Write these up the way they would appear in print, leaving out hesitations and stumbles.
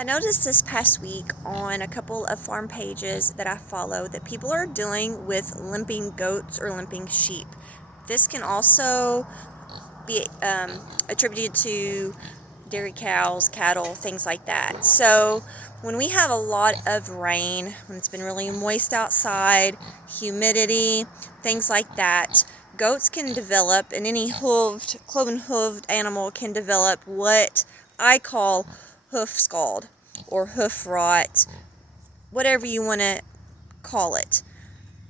I noticed this past week on a couple of farm pages that I follow that people are dealing with limping goats or limping sheep. This can also be attributed to dairy cows, cattle, things like that. So when we have a lot of rain, when it's been really moist outside, humidity, things like that, goats can develop, and any cloven hooved animal can develop what I call hoof scald or hoof rot, whatever you want to call it.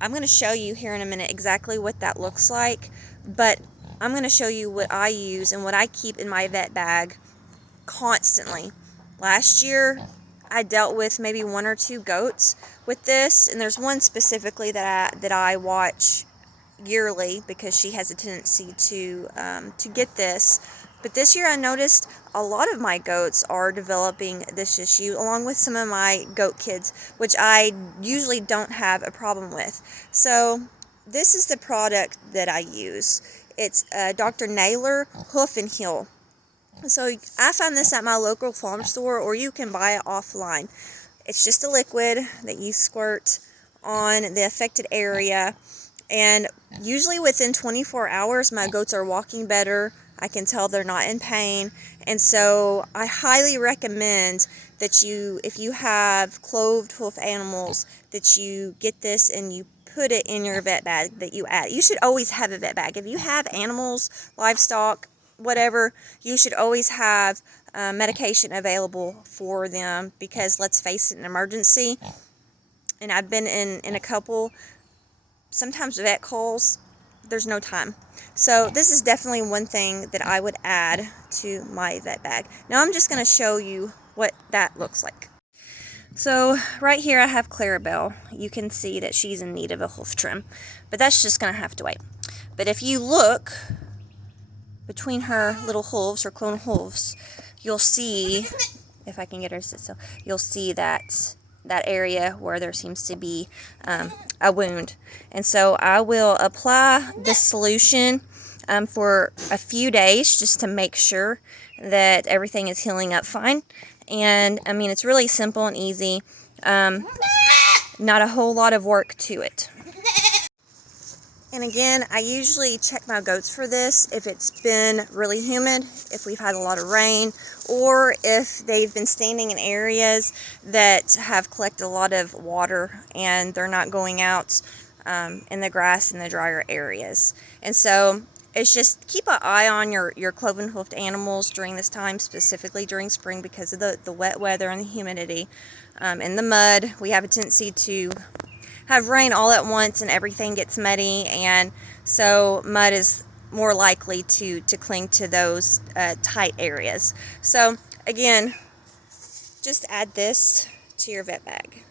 I'm going to show you here in a minute exactly what that looks like, but I'm going to show you what I use and what I keep in my vet bag constantly. Last year, I dealt with maybe one or two goats with this, and there's one specifically that I watch yearly because she has a tendency to get this. But this year I noticed a lot of my goats are developing this issue, along with some of my goat kids, which I usually don't have a problem with. So this is the product that I use. It's Dr. Naylor Hoof and Heel. So I found this at my local farm store, or you can buy it offline. It's just a liquid that you squirt on the affected area, and usually within 24 hours my goats are walking better. I can tell they're not in pain. And so I highly recommend that if you have cloved hoof animals, that you get this and you put it in your vet bag, that you add. You should always have a vet bag. If you have animals, livestock, whatever, you should always have medication available for them, because let's face it, an emergency, and I've been in a couple, sometimes vet calls, there's no time. So this is definitely one thing that I would add to my vet bag. Now I'm just going to show you what that looks like. So right here I have Clarabelle. You can see that she's in need of a hoof trim, but that's just going to have to wait. But if you look between her little hooves, her clone hooves, you'll see, if I can get her to sit still, you'll see that area where there seems to be a wound. And so I will apply this solution for a few days just to make sure that everything is healing up fine. And I mean, it's really simple and easy, not a whole lot of work to it. And again, I usually check my goats for this if it's been really humid, if we've had a lot of rain, or if they've been standing in areas that have collected a lot of water and they're not going out in the grass in the drier areas. And so it's just keep an eye on your cloven hoofed animals during this time, specifically during spring, because of the wet weather and the humidity. In the mud, we have a tendency to have rain all at once and everything gets muddy, and so mud is more likely to cling to those tight areas. So again, just add this to your vet bag.